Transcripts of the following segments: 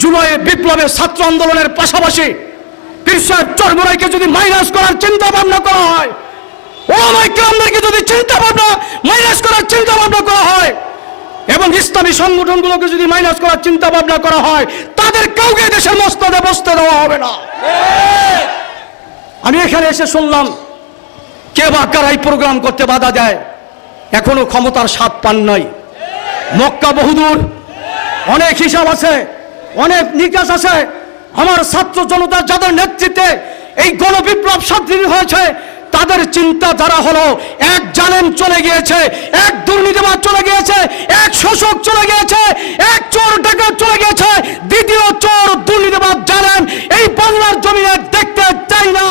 জুলাই বিপ্লবের ছাত্র আন্দোলনের পাশাপাশি পীর সাহেব চরমোনাইকে যদি মাইনাস করার চিন্তা ভাবনা করা হয়, ওলামায়ে কেরামদেরকে যদি চিন্তা ভাবনা মাইনাস করার চিন্তা ভাবনা করা হয় এবং ইসলামী সংগঠনগুলোকে যদি মাইনাস করার চিন্তা ভাবনা করা হয়, তাদের কাউকে দেশের মসনদে বসতে দেওয়া হবে না। আমি এখানে এসে শুনলাম কে বা কারা এই প্রোগ্রাম করতে বাধা দেয়, এখনো ক্ষমতার স্বাদ পান নাই। মক্কা বহুদূর, অনেক হিসাব আছে, অনেক নিকাশ আছে। আমার ছাত্র জনতা যাদের নেতৃত্বে এই গণবিপ্লব সাধিত হয়েছে, তাদের চিন্তাধারা হলো এক জালেম চলে গিয়েছে, এক দুর্নীতিবাজ চলে গিয়েছে, এক শোষক চলে গিয়েছে, এক চোর ডাকাত চলে গিয়েছে, দ্বিতীয় চোর দুর্নীতিবাজ জালেম এই বাংলার জমিনে দেখতে চাই না।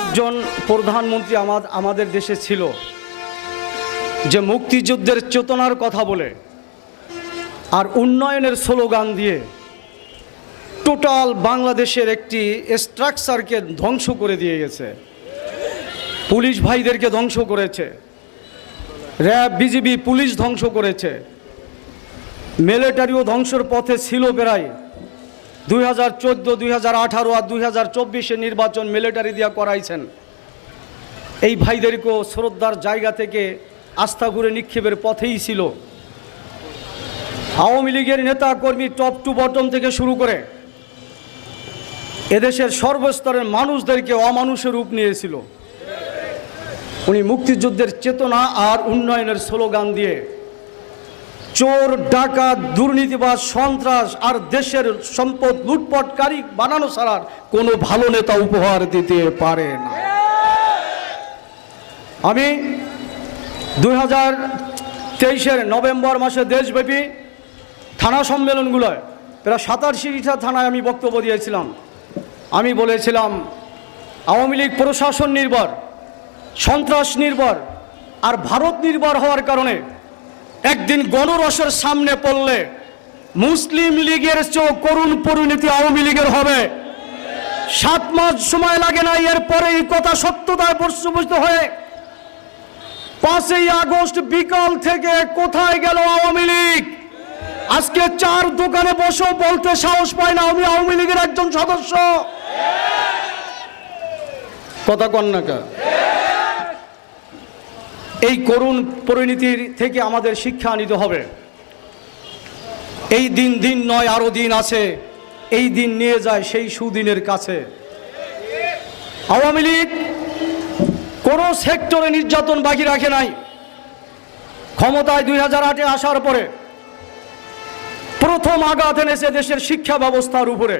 একজন প্রধানমন্ত্রী আমাদের দেশে ছিল যে মুক্তিযুদ্ধের চেতনার কথা বলে আর উন্নয়নের স্লোগান দিয়ে টোটাল বাংলাদেশের একটি স্ট্রাকচারকে ধ্বংস করে দিয়ে গেছে। পুলিশ ভাইদেরকে ধ্বংস করেছে, র্যাব বিজিবি পুলিশ ধ্বংস করেছে, মিলিটারিও ধ্বংসের পথে ছিল। প্রায় 2014, 2018 আর 2024 নির্বাচন মিলিটারি দিয়া করাইছেন। এই ভাইদেরকেও শ্রদ্ধার জায়গা থেকে আস্থা ঘুরে নিক্ষেপের পথেই ছিল। আওয়ামী লীগের নেতা কর্মী টপ টু বটম থেকে শুরু করে এদেশের সর্বস্তরের মানুষদেরকে অমানুষের রূপ নিয়েছিল। উনি মুক্তিযুদ্ধের চেতনা আর উন্নয়নের স্লোগান দিয়ে চোর ডাকাত দুর্নীতিবাজ সন্ত্রাস আর দেশের সম্পদ লুটপাটকারী বানানো ছাড়া কোনো ভালো নেতা উপহার দিতে পারে না। আমি 2023 নভেম্বর মাসে দেশব্যাপী থানা সম্মেলনগুলোয় প্রায় 87টা থানায় আমি বক্তব্য দিয়েছিলাম। আমি বলেছিলাম আওয়ামী লীগ প্রশাসন নির্ভর, সন্ত্রাস নির্ভর আর ভারত নির্ভর হওয়ার কারণে একদিন গণরসের সামনে পড়লে মুসলিম লীগের চেয়েও করুণ পরিণতি আওয়ামী লীগের হবে। 7 মাস সময় লাগে না, এরপরে এই কথা সত্যতায় পর্যবসিত হয়ে 5ই আগস্ট বিকাল থেকে কোথায় গেল আওয়ামী লীগ? আজকে 4 দোকানে বসেও বলতে সাহস পায় না আমি আওয়ামী লীগের একজন সদস্য। কথা কন না কা? এই করুণ পরিণতির থেকে আমাদের শিক্ষা নিতে হবে। এই দিন নয়, আরো দিন আছে। এই দিন নিয়ে যায় সেই সুদিনের কাছে। আওয়ামী লীগ কোনো সেক্টরে নির্যাতন বাকি রাখে নাই। ক্ষমতায় 2008-এ আসার পরে প্রথম আঘাত এনেছে দেশের শিক্ষা ব্যবস্থার উপরে।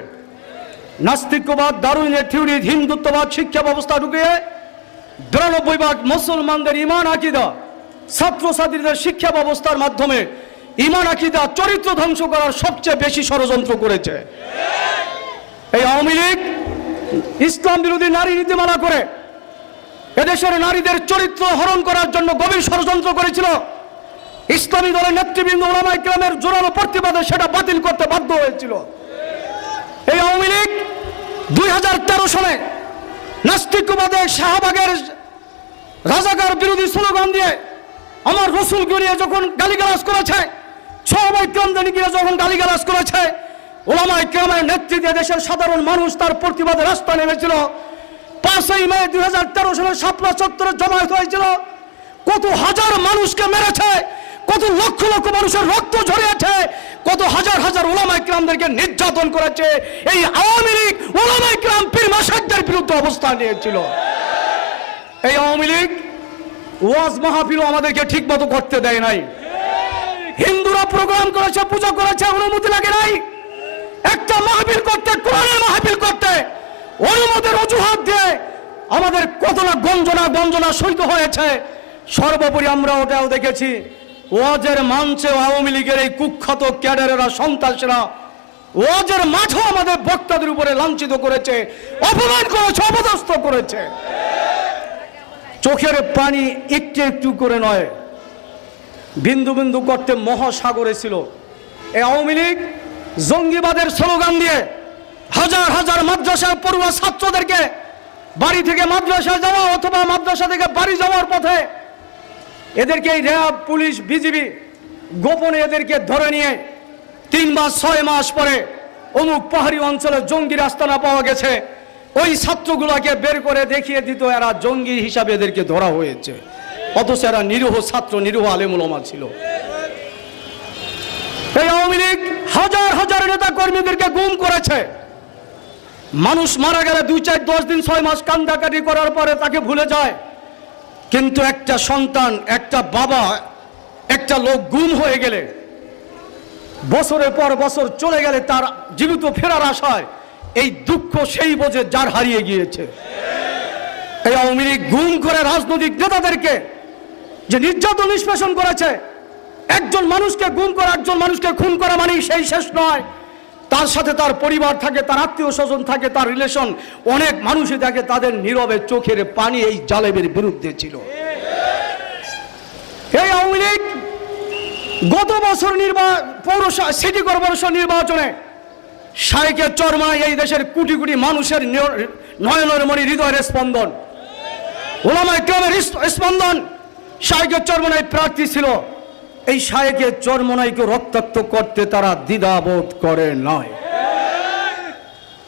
নাস্তিক্যবাদ, দারুইনের থিওরি, হিন্দুত্ববাদ শিক্ষা ব্যবস্থা ঢুকিয়ে 92% মুসলমানদের ইমান আকিদা, ছাত্রছাত্রীদের শিক্ষা ব্যবস্থার মাধ্যমে ইমান আকিদা চরিত্র ধ্বংস করার সবচেয়ে বেশি ষড়যন্ত্র করেছে এই আওয়ামী লীগ। ইসলাম বিরোধী নারী নীতিমালা করে এদেশের নারীদের চরিত্র হরণ করার জন্য গভীর ষড়যন্ত্র করেছিল। ইসলামী দলের নেতৃবৃন্দ ওলামায়ে কেরামের জোরালো প্রতিবাদে সেটা বাতিল করতে বাধ্য হয়েছিল। এই আওয়ামী লীগ 2013 সালে নাস্তিকবাদের শাহবাগের রাজাকার বিরোধী স্লোগান দিয়ে আমার রসুলকে নিয়ে যখন গালিগালাজ করেছে, সাহাবায়ে কেরামদের নিয়ে যখন গালিগালাজ করেছে, ওলামায়ে কেরামের নেতৃত্বে দেশের সাধারণ মানুষ তার প্রতিবাদে রাস্তায় নেমেছিল। 5ই মে 2013 সালে শাপলা চত্বরে জমায়েত হয়েছিল। কত হাজার মানুষকে মেরেছে, কত লক্ষ লক্ষ মানুষের রক্ত ঝরিয়েছে, কত হাজার হাজার ওলামায়ে কেরামদেরকে নির্যাতন করেছে। এই আওয়ামী লীগ ওলামায়ে কেরাম পীর মাশায়েখদের বিরুদ্ধে অবস্থান নিয়েছিল। এই আওয়ামী লীগ ওয়াজ মাহফিল আমাদেরকে ঠিক মতো করতে দেয় নাই। হিন্দুরা প্রোগ্রাম করেছে, পূজা করেছে, অনুমতি লাগে নাই। একটা মাহফিল করতে, কোরআনের মাহফিল করতে অনুমতির অজুহাত দিয়ে আমাদের কত না গঞ্জনা সহিত হয়েছে। সর্বোপরি আমরা ওটাও দেখেছি, ওয়াজের মঞ্চে আওয়ামী লীগের এই কুখ্যাত ক্যাডারেরা, সন্ত্রাসীরা ওয়াজের মাঠেও আমাদের বক্তাদের উপরে লাঞ্ছিত করেছে, অপমান করেছে, অপদস্থ করেছে। চোখের পানি একটু একটু করে নয়, বিন্দু বিন্দু করতে মহাসাগরে ছিল। এই আওয়ামী লীগ জঙ্গিবাদের স্লোগান দিয়ে হাজার হাজার মাদ্রাসার পড়ুয়া ছাত্রদেরকে বাড়ি থেকে মাদ্রাসায় যাওয়া অথবা মাদ্রাসা থেকে বাড়ি যাওয়ার পথে এদেরকে র্যাব পুলিশ বিজিবি গোপনে এদেরকে ধরে নিয়ে 3 মাস 6 মাস পরে অমুক পাহাড়ি অঞ্চলে জঙ্গির আস্তানা পাওয়া গেছে, ওই ছাত্রগুলোকে বের করে দেখিয়ে দিত এরা জঙ্গি হিসাবে এদেরকে ধরা হয়েছে, অথচ এরা নিরীহ ছাত্র, নিরীহ আলেম ওলামা ছিল। এই আওয়ামী লীগ হাজার হাজার নেতা কর্মীদেরকে গুম করেছে। মানুষ মারা গেলে 2, 4, 10 দিন 6 মাস কান্দাকাটি করার পরে তাকে ভুলে যায়, কিন্তু একটা সন্তান, একটা বাবা, একটা লোক গুম হয়ে গেলে, বছরের পর বছর চলে গেলে তার জীবিত ফেরার আশায় এই দুঃখ সেই বোঝে যার হারিয়ে গিয়েছে। এই আওয়ামী লীগ গুম করে রাজনৈতিক নেতাদেরকে যে নির্যাতন নিষ্পেষণ করেছে, একজন মানুষকে গুম করা, একজন মানুষকে খুন করা মানে সেই শেষ নয়, তার সাথে তার পরিবার থাকে, তার আত্মীয় স্বজন থাকে, তার রিলেশন, অনেক মানুষই থাকে, তাদের নীরবে চোখের পানি এই জালেমের বিরুদ্ধে ছিল। এই আওয়ামী লীগ গত বছর পৌরসভা সিটি কর্পোরেশন নির্বাচনে শাইখের চরমায় এই দেশের কোটি কোটি মানুষের নয়নের মণি, হৃদয়ের স্পন্দন, ওলামায়ে কেরামের স্পন্দন শাইখের চরমনায় প্রার্থী ছিল। এই শাইখের চরমনাইকে রক্তাক্ত করতে তারা দ্বিধাবোধ করে নয়।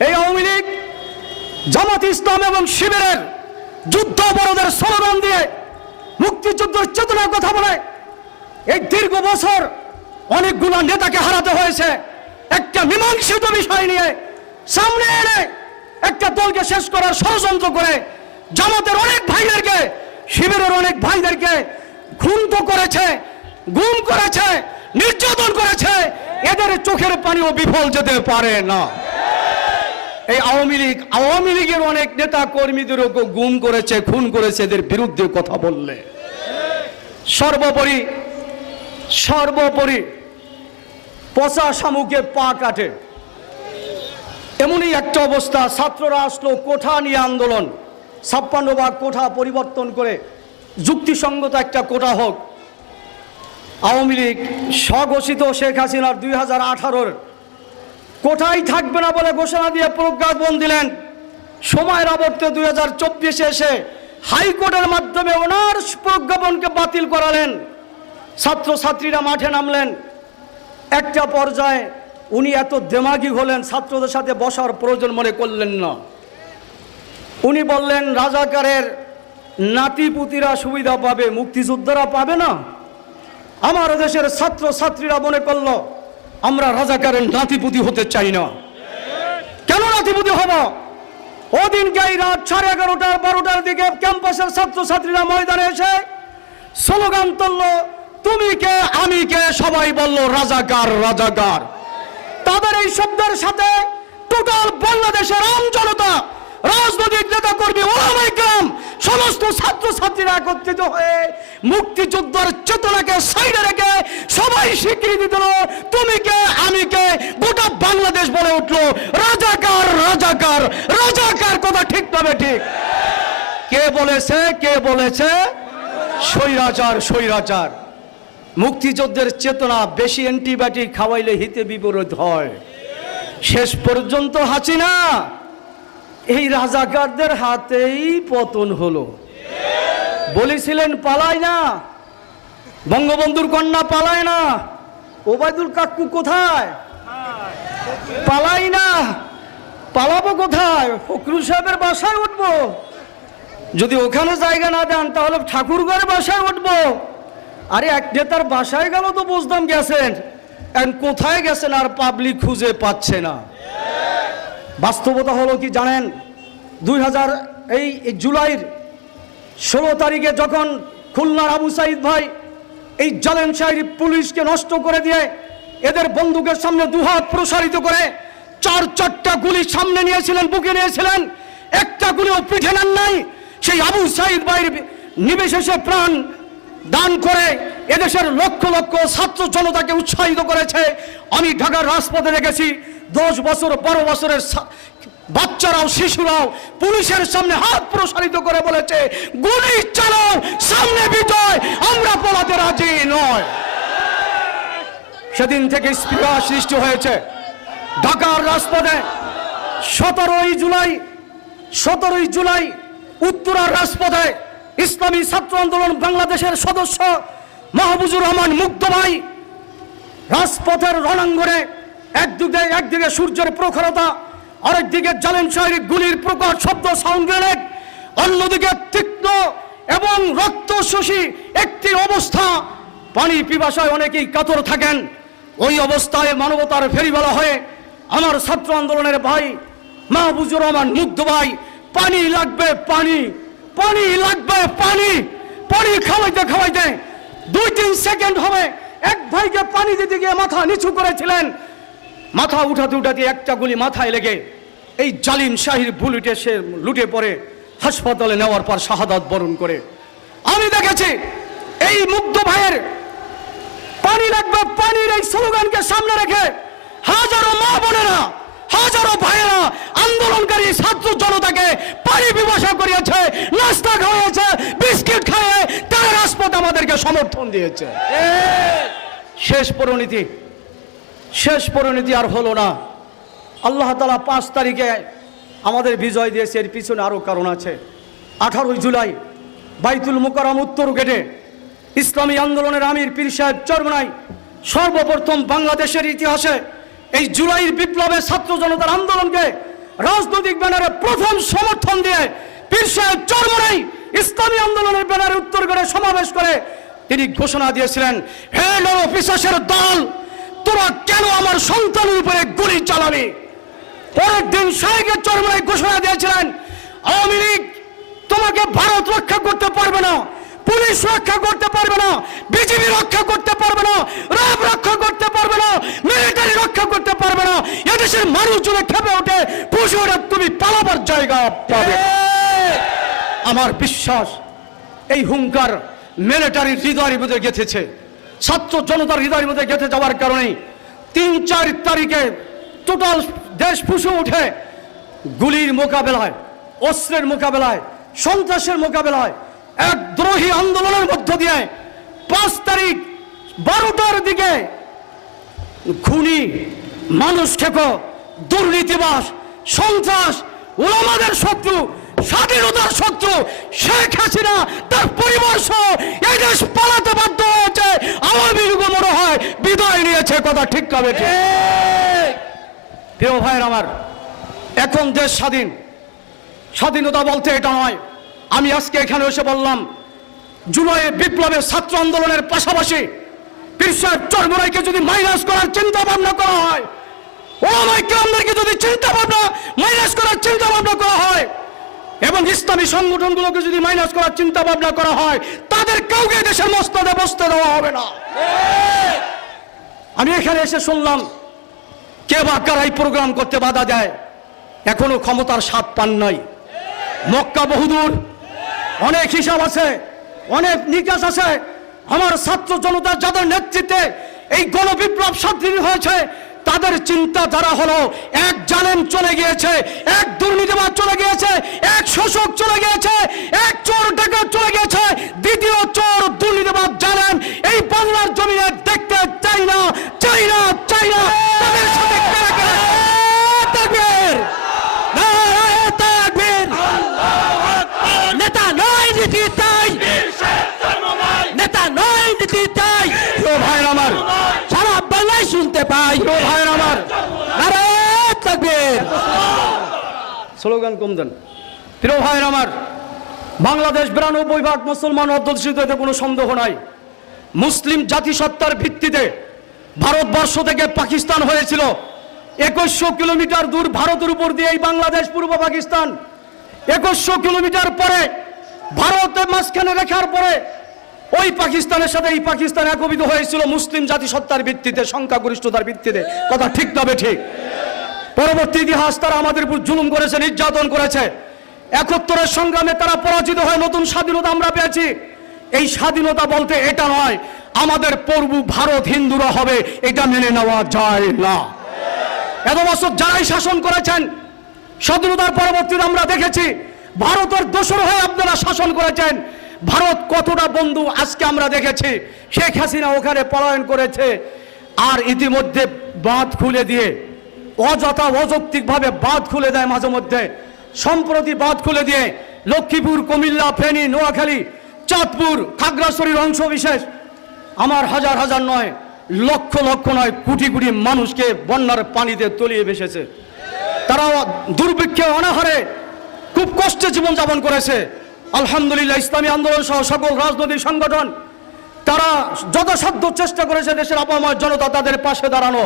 এই আওয়ামী লীগ জামাত ইসলাম এবং শিবিরের যুদ্ধ অপরাধের স্লোগান দিয়ে মুক্তিযুদ্ধের চেতনার কথা বলে এই দীর্ঘ বছর অনেকগুলো নেতাকে হারাতে হয়েছে। একটা মীমাংসিত বিষয় নিয়ে সামনে এনে একটা দলকে শেষ করার ষড়যন্ত্র করে জামাতের অনেক ভাইদেরকে, শিবিরের অনেক ভাইদেরকে খুন তো করেছে, গুম করেছে, নির্যাতন করেছে, এদের চোখের পানিও বিফল যেতে পারে না। এই আওয়ামী লীগের অনেক নেতা কর্মীদেরও গুম করেছে, খুন করেছে, এদের বিরুদ্ধে কথা বললে। সর্বোপরি পচা শামুকে পা কাটে, এমনই একটা অবস্থা। ছাত্ররা আসলো কোঠা নিয়ে আন্দোলন, 56 ভাগ কোঠা পরিবর্তন করে যুক্তিসঙ্গত একটা কোঠা হোক। আওয়ামী লীগ স্বঘোষিত শেখ হাসিনার 2018-র কোঠাই থাকবে না বলে ঘোষণা দিয়ে প্রজ্ঞাপন দিলেন। সময়ের আবর্তে 2024-এ এসে হাইকোর্টের মাধ্যমে ওনার প্রজ্ঞাপনকে বাতিল করালেন। ছাত্রছাত্রীরা মাঠে নামলেন। একটা পর্যায়ে উনি এত দেমাগী হলেন, ছাত্রদের সাথে বসার প্রয়োজন মনে করলেন না। উনি বললেন, রাজাকারের নাতিপুতিরা সুবিধা পাবে, মুক্তিযোদ্ধারা পাবে না। আমার দেশের ছাত্রছাত্রীরা মনে করল, আমরা রাজাকারের নাতিপুতি হতে চাই না। কেন নাতিপুতি হব? ওদিনকে রাত 11:30 12টার দিকে ক্যাম্পাসের ছাত্রছাত্রীরা ময়দানে এসে স্লোগান তুলল, তুমি কে আমি কে, সবাই বলল রাজাকার রাজাকার। তাদের এই শব্দের সাথে টোটাল বাংলাদেশের আম জনতা, রাজনৈতিক নেতা কর্মী, ওলামায়ে কেরাম, সমস্ত ছাত্রছাত্রীরা একত্রিত হয়ে মুক্তিযুদ্ধের চেতনাকে সাইডে রেখে সবাই স্বীকৃতি দিল, তুমি কে আমি কে, গোটা বাংলাদেশ বলে উঠলো রাজাকার রাজাকার রাজাকার। কথা ঠিক তবে ঠিক। কে বলেছে? স্বৈরাচার স্বৈরাচার। মুক্তিযুদ্ধের চেতনা বেশি অ্যান্টিবায়োটিক খাওয়াইলে হিতে বিপরীত হয়। শেষ পর্যন্ত হাসিনা এই রাজাকারদের হাতেই পতন হলো। বলেছিলেন পালায় না, বঙ্গবন্ধুর কন্যা পালায় না, ওবায়দুল কাকু কোথায়? পালাই না, পালাবো কোথায়? ফখরুল সাহেবের বাসায় উঠবো, যদি ওখানে জায়গা না দেন তাহলে ঠাকুরগাঁয়ের বাসায় উঠবো। আরে এক নেতার বাসায় গেল তো বুঝতাম গেছেন, এখন কোথায় গেছেন আর পাবলিক খুঁজে পাচ্ছে না। বাস্তবতা হলো কি জানেন? 2000 এই জুলাইয়ের 16 তারিখে যখন খুলনার আবু সাইদ ভাই এই জালেম শাহী পুলিশকে নষ্ট করে দিয়ে এদের বন্দুকের সামনে দুহাত প্রসারিত করে 4টা গুলি সামনে নিয়েছিলেন, বুকে নিয়েছিলেন, একটা গুলিও পিঠে নেন নাই। সেই আবু সাইদ ভাইয়ের নির্বিশেষে প্রাণ দান করে এদেশের লক্ষ লক্ষ ছাত্র জনতাকে উৎসাহিত করেছে। আমি ঢাকার রাজপথে দেখেছি 10 বছর 12 বছরের বাচ্চারাও শিশুরাও পুলিশের সামনে হাত প্রসারিত করে বলেছে, গুলি চালাও, সামনে বিজয়, আমরা পলাতে রাজি নয়। সেদিন থেকে স্পৃহা সৃষ্টি হয়েছে ঢাকার রাজপথে। 17ই জুলাই উত্তরার রাজপথে ইসলামী ছাত্র আন্দোলন বাংলাদেশের সদস্য মাহবুজুর রহমান মুগ্ধ ভাই রাজপথের রণাঙ্গনে একদিকে সূর্যের প্রখরতা, আরেকদিকে জালেম শাহের গুলির প্রকট শব্দ, সাউন্ড গ্রেনেড, অন্যদিকে তীক্ষ্ণ এবং রক্তশোষী একটি অবস্থা। পানি পিপাসায় অনেকেই কাতর থাকেন। ওই অবস্থায় মানবতার ফেরিওয়ালা হয়ে আমার ছাত্র আন্দোলনের ভাই মাহবুজুর রহমান মুগ্ধ ভাই, পানি লাগবে, পানি পানি লাগবে, পানি পানি খাওয়াইতে খাওয়াইতে 2-3 সেকেন্ড হবে এক ভাইকে পানি দিতে গিয়ে মাথা নিচু করেছিলেন। মাথা উঠাতে উঠাতে একটা গুলি মাথায় লেগে এই জালিম শাহির বুলেটে সে লুটে পড়ে হাসপাতালে নেওয়ার পর শাহাদাত বরণ করে। আমি দেখেছি এই মুগ্ধ ভাইয়ের পানি লাগবে পানির এই স্লোগানকে সামনে রেখে হাজারো মা বোনেরা, হাজারো ভাইয়েরা আন্দোলনকারী ছাত্র জনতাকে পানি পিপাসা করিয়েছে, নাস্তা খাওয়াইছে, বিস্কিট খাইয়ে তারা রাজপথ আমাদেরকে সমর্থন দিয়েছে। শেষ পরিণতি আর হলো না। আল্লাহ তাআলা 5 তারিখে আমাদের বিজয় দিয়েছে, এর পিছনে আরো কারণ আছে। 18 জুলাই বাইতুল মুকাররম উত্তর গেটে ইসলামী আন্দোলনের আমির পীর সাহেব চরমনাই সর্বপ্রথম বাংলাদেশের ইতিহাসে এই জুলাইয়ের বিপ্লবের ছাত্র জনতার আন্দোলনকে রাজনৈতিক ব্যানারে প্রথম সমর্থন দিয়ে পীর সাহেব চরমনাই ইসলামী আন্দোলনের ব্যানারে উত্তর গেটে সমাবেশ করে তিনি ঘোষণা দিয়েছিলেন, হে নরপিশাচের দল, তোরা কেন আমার সন্তানের উপরে গুলি চালাবি? পরের দিন সাহেব চরমনাই ঘোষণা দিয়েছিলেন, আওয়ামী লীগ তোমাকে ভারত রক্ষা করতে পারবে না, পুলিশ রক্ষা করতে পারবে না, বিজিবি রক্ষা করতে পারবে না, র্যাব রক্ষা করতে পারবে না, মিলিটারি রক্ষা করতে পারবে না। এদেশের মানুষ যদি খেপে ওঠে, পুষে ওঠে, তুমি পালাবার জায়গা পাবে। আমার বিশ্বাস এই হুঙ্কার মিলিটারির হৃদয়ের মধ্যে গেঁথেছে, ছাত্র জনতার হৃদয়ের মধ্যে গেঁথে যাওয়ার কারণে 3-4 তারিখে টোটাল দেশ ফুঁসে ওঠে গুলির মোকাবেলায়, অস্ত্রের মোকাবেলায়, সন্ত্রাসের মোকাবেলায় এক দ্রোহী আন্দোলনের মধ্য দিয়ে 5 তারিখ 12টার দিকে খুনি, মানুষ খেকো, দুর্নীতিবাস, সন্ত্রাস, ওলামাদের শত্রু, স্বাধীনতার শত্রু শেখ হাসিনা তার পরিবার সহ এই দেশ পালাতে বাধ্য হয়েছে। আওয়ামী লীগ মনে হয় বিদায় নিয়েছে। কথা ঠিক কবে? প্রিয় ভাইয়ের আমার, এখন দেশ স্বাধীন। স্বাধীনতা বলতে এটা নয়। আমি আজকে এখানে এসে বললাম, জুলাইয়ের বিপ্লবের ছাত্র আন্দোলনের পাশাপাশি পীর সাহেব চরমনাইকে যদি মাইনাস করার চিন্তা ভাবনা করা হয়, ওলামায়ে কেরামদেরকে যদি চিন্তা ভাবনা মাইনাস করার চিন্তা ভাবনা করা হয়, এবং ইসলামী সংগঠনগুলোকে যদি মাইনাস করার চিন্তা ভাবনা করা হয়, তাদের কাউকে দেশের মসনদে বসতে দেওয়া হবে না। আমি এখানে এসে শুনলাম কে বা কারা এই প্রোগ্রাম করতে বাধা দেয়, এখনো ক্ষমতার স্বাদ পান নাই। মক্কা বহুদূর, অনেক হিসাব আছে, অনেক নিকাশ আছে। আমার ছাত্র জনতার যাদের নেতৃত্বে এই গণবিপ্লব স্বাধীন হয়েছে, তাদের চিন্তাধারা হলো, এক জালেম চলে গিয়েছে, এক দুর্নীতিবাজ চলে গিয়েছে, এক শোষক চলে গিয়েছে, এক চোর ডাকাত চলে গিয়েছে, দ্বিতীয় চোর দুর্নীতিবাজ জালেম এই বাংলার জমিনে দেখতে চাই না, চাই না, চাই না। তাদের সাথে কারা কারা তাকবীর, নারায়ে তাকবীর, নেতা নয় নীতি তাই, নেতা নয় নীতি তাই। ভাই আমার সারা বাংলায় শুনতে পাই, ভাই আমার নারায়ে তাকবীর, স্লোগান কম দেন। প্রিয় ভাই আমার, বাংলাদেশ 92% মুসলমান অধ্যুষিত, এতে কোনো সন্দেহ নাই। মুসলিম জাতিসত্তার ভিত্তিতে ভারতবর্ষ থেকে পাকিস্তান হয়েছিল। 2100 কিলোমিটার দূর ভারতের উপর দিয়ে এই বাংলাদেশ, পূর্ব পাকিস্তান। 2100 কিলোমিটার পরে ভারতের মাঝখানে রেখার পরে ওই পাকিস্তানের সাথে এই পাকিস্তান একীভূত হয়েছিল মুসলিম জাতিসত্তার ভিত্তিতে, সংখ্যাগরিষ্ঠতার ভিত্তিতে। কথা ঠিক তবে ঠিক। পরবর্তী ইতিহাস তারা আমাদের উপর জুলুম করেছে, নির্যাতন করেছে। 71-এর সংগ্রামে তারা পরাজিত হয়ে নতুন স্বাধীনতা আমরা পেয়েছি। এই স্বাধীনতা বলতে এটা নয় আমাদের প্রভু ভারত হিন্দুরা হবে, এটা মেনে নেওয়া যায় না। এত বছর যারাই শাসন করেছেন, স্বাধীনতার পরবর্তীতে আমরা দেখেছি ভারতের দোসর হয়ে আপনারা শাসন করেছেন। ভারত কতটা বন্ধু আজকে আমরা দেখেছি। শেখ হাসিনা ওখানে পলায়ন করেছে, আর ইতিমধ্যে বাঁধ খুলে দিয়ে অযথা অযৌক্তিকভাবে বাঁধ খুলে দেয় মাঝে মধ্যে। সম্প্রতি বাঁধ খুলে দিয়ে লক্ষ্মীপুর, কুমিল্লা, ফেনী, নোয়াখালী, চাঁদপুর, খাগড়াছড়ির অংশ বিশেষ, আমার হাজার হাজার নয় লক্ষ লক্ষ নয় কোটি কোটি মানুষকে বন্যার পানিতে তলিয়ে ভেসেছে। তারা দুর্ভিক্ষে অনাহারে খুব কষ্টে জীবনযাপন করেছে। আলহামদুলিল্লাহ ইসলামী আন্দোলন সহ সকল রাজনৈতিক সংগঠন তারা যথাসাধ্য চেষ্টা করেছে দেশের আপামর জনতা তাদের পাশে দাঁড়ানো।